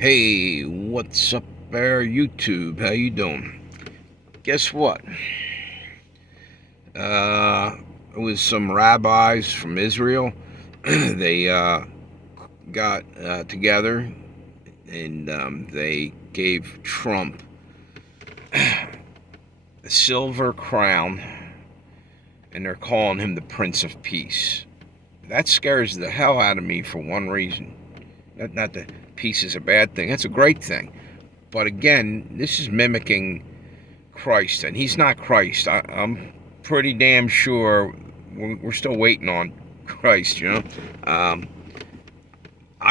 Hey, what's up there, YouTube? How you doing? Guess what? It was some rabbis from Israel. They got together and they gave Trump a silver crown, and they're calling him the Prince of Peace. That scares the hell out of me for one reason. Not that peace is a bad thing. That's a great thing. But again, this is mimicking Christ, and he's not Christ. I'm pretty damn sure we're still waiting on Christ. I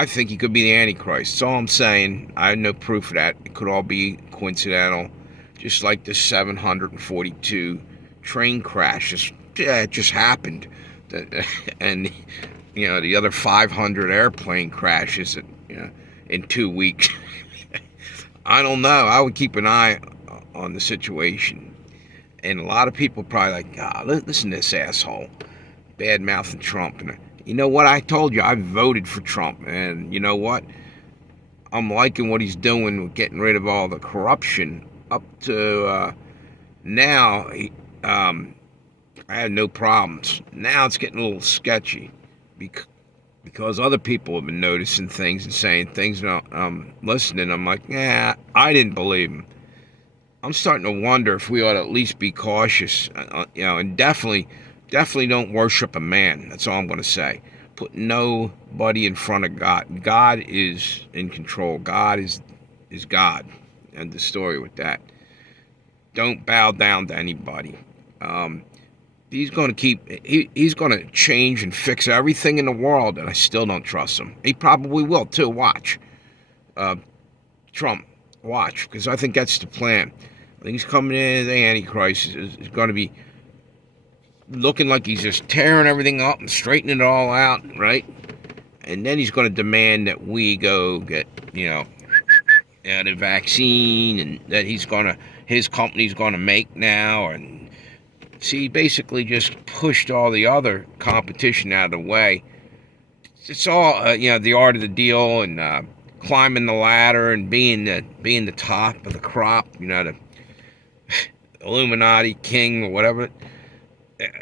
think he could be the Antichrist. That's all I'm saying. I have no proof of that. It could all be coincidental, just like the 742 train crashes. Yeah, it just happened. And the other 500 airplane crashes in 2 weeks. I don't know. I would keep an eye on the situation. And a lot of people probably like, God, listen to this asshole, bad mouthing Trump. And you know what? I told you I voted for Trump, and you know what? I'm liking what he's doing with getting rid of all the corruption. Up to now, I had no problems. Now it's getting a little sketchy because other people have been noticing things and saying things, and I'm listening. I'm like, yeah, I didn't believe him. I'm starting to wonder if we ought to at least be cautious, and definitely don't worship a man. That's all I'm going to say. Put nobody in front of God. God is in control. God is God. And the story with that. Don't bow down to anybody. He's going to he's going to change and fix everything in the world, and I still don't trust him. He probably will too. Watch. Trump. Watch, because I think that's the plan. I think he's coming in as the Antichrist. Is going to be looking like he's just tearing everything up and straightening it all out, right? And then he's going to demand that we go get, the vaccine, and that his company's going to make now. And see, he basically just pushed all the other competition out of the way. It's all, the art of the deal, and climbing the ladder and being the top of the crop, the Illuminati king or whatever.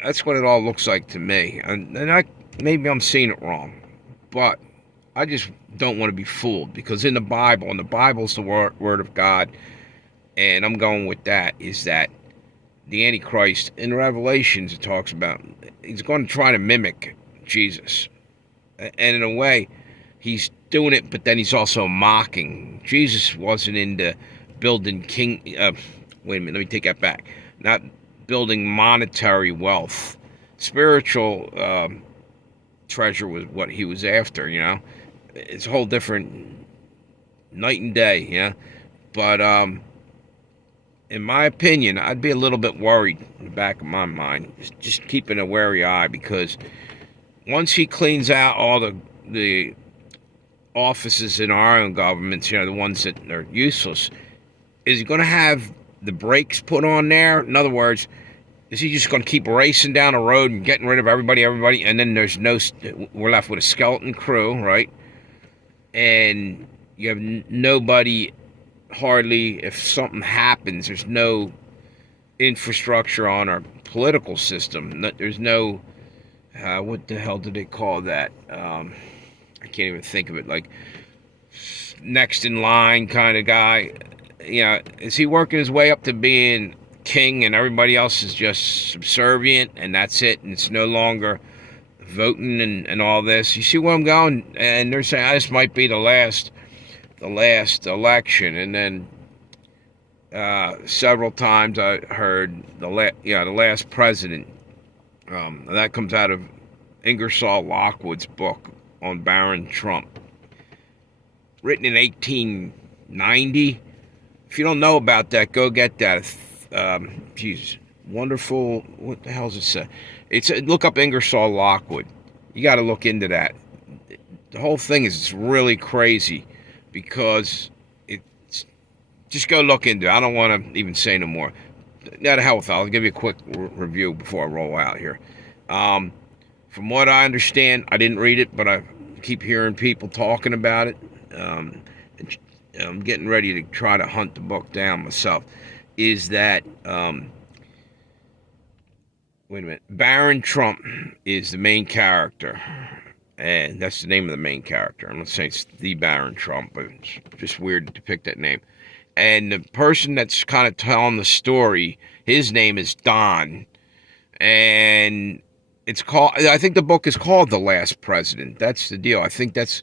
That's what it all looks like to me. And maybe I'm seeing it wrong, but I just don't want to be fooled, because in the Bible, and the Bible's the word of God, and I'm going with that, is that the Antichrist in Revelations, it talks about he's going to try to mimic Jesus, and in a way he's doing it, but then he's also mocking. Jesus wasn't into building wait a minute, let me take that back. Not building monetary wealth. Spiritual treasure was what he was after, It's a whole different night and day, But in my opinion, I'd be a little bit worried in the back of my mind. Just keeping a wary eye, because once he cleans out all the offices in our own governments, the ones that are useless, is he going to have the brakes put on there? In other words, is he just going to keep racing down the road and getting rid of everybody, and then we're left with a skeleton crew, right? And you have nobody, hardly, if something happens, there's no infrastructure on our political system. There's no, what the hell do they call that? I can't even think of it. Like, next in line kind of guy. Is he working his way up to being king, and everybody else is just subservient, and that's it, and it's no longer voting and all this? You see where I'm going? And they're saying, this might be the last election. And then several times I heard the last president. That comes out of Ingersoll Lockwood's book on Baron Trump, written in 1890. If you don't know about that, go get that. Wonderful. What the hell does it say? Look up Ingersoll Lockwood. You got to look into that. The whole thing is really crazy, because it's just go look into it. I don't want to even say no more. Now to hell with it. I'll give you a quick review before I roll out here. From what I understand, I didn't read it, but I keep hearing people talking about it. I'm getting ready to try to hunt the book down myself, is that wait a minute, Baron Trump is the main character, and that's the name of the main character. I'm not saying it's the Baron Trump, but it's just weird to pick that name. And the person that's kind of telling the story, his name is Don, and it's called. I think the book is called The Last President. That's the deal. I think that's,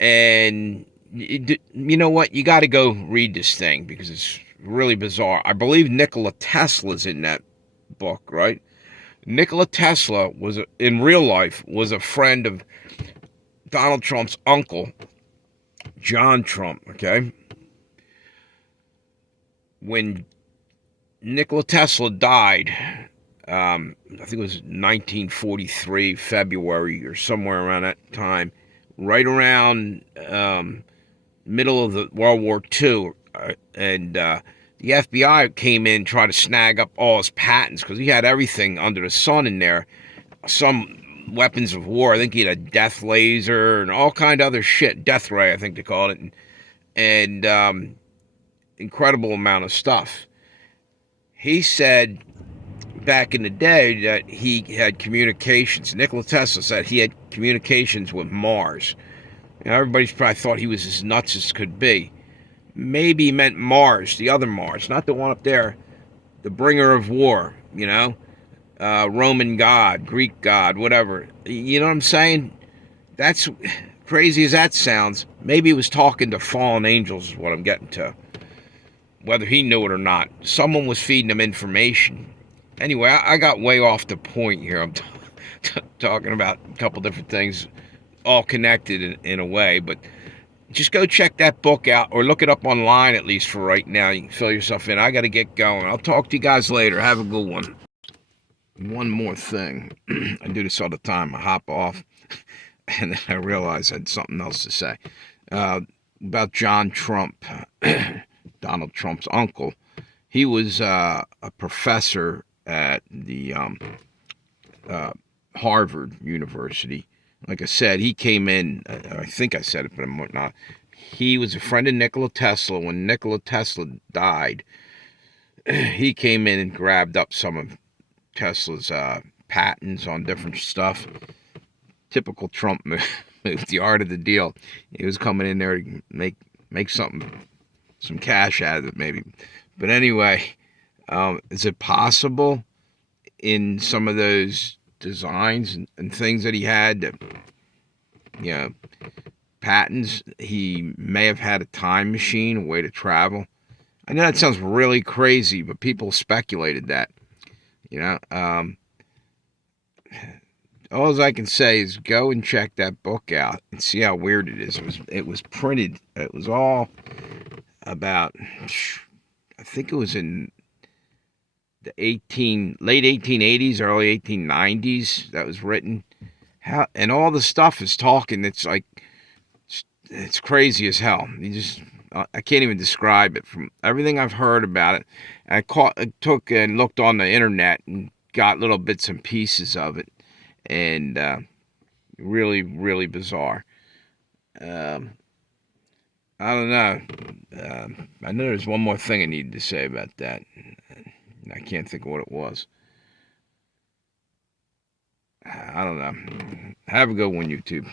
and you know what? You got to go read this thing because it's really bizarre. I believe Nikola Tesla's in that book, right? Nikola Tesla was in real life was a friend of Donald Trump's uncle, John Trump. Okay, when Nikola Tesla died, I think it was 1943 February or somewhere around that time, right around middle of the World War II, and the FBI came in and tried to snag up all his patents because he had everything under the sun in there. Some weapons of war. I think he had a death laser and all kind of other shit. Death ray, I think they called it. And incredible amount of stuff. He said back in the day that he had communications. Nikola Tesla said he had communications with Mars. You know, everybody's probably thought he was as nuts as could be. Maybe he meant Mars, the other Mars, not the one up there, the bringer of war, you know, Roman god, Greek god, whatever. You know what I'm saying? That's crazy as that sounds. Maybe he was talking to fallen angels is what I'm getting to. Whether he knew it or not. Someone was feeding him information. Anyway, I got way off the point here. I'm talking about a couple different things, all connected in a way, but just go check that book out or look it up online at least for right now. You can fill yourself in. I got to get going. I'll talk to you guys later. Have a good one. One more thing. I do this all the time. I hop off and then I realize I had something else to say. About John Trump, Donald Trump's uncle. He was a professor at the Harvard University. Like I said, he came in, I think I said it, but I'm not. He was a friend of Nikola Tesla. When Nikola Tesla died, he came in and grabbed up some of Tesla's patents on different stuff. Typical Trump move, the art of the deal. He was coming in there to make something, some cash out of it maybe. But anyway, is it possible in some of those designs and things that he had, that, you know, patents, he may have had a time machine, a way to travel? I know that sounds really crazy, but people speculated that, you know. All I can say is go and check that book out and see how weird it is. It was printed. It was all about, I think it was in the late 1880s, early 1890s that was written. And all the stuff is talking. It's like, it's crazy as hell. I can't even describe it from everything I've heard about it. I took and looked on the internet and got little bits and pieces of it, and really, really bizarre. I don't know. I know there's one more thing I needed to say about that. I can't think of what it was. I don't know. Have a good one, YouTube.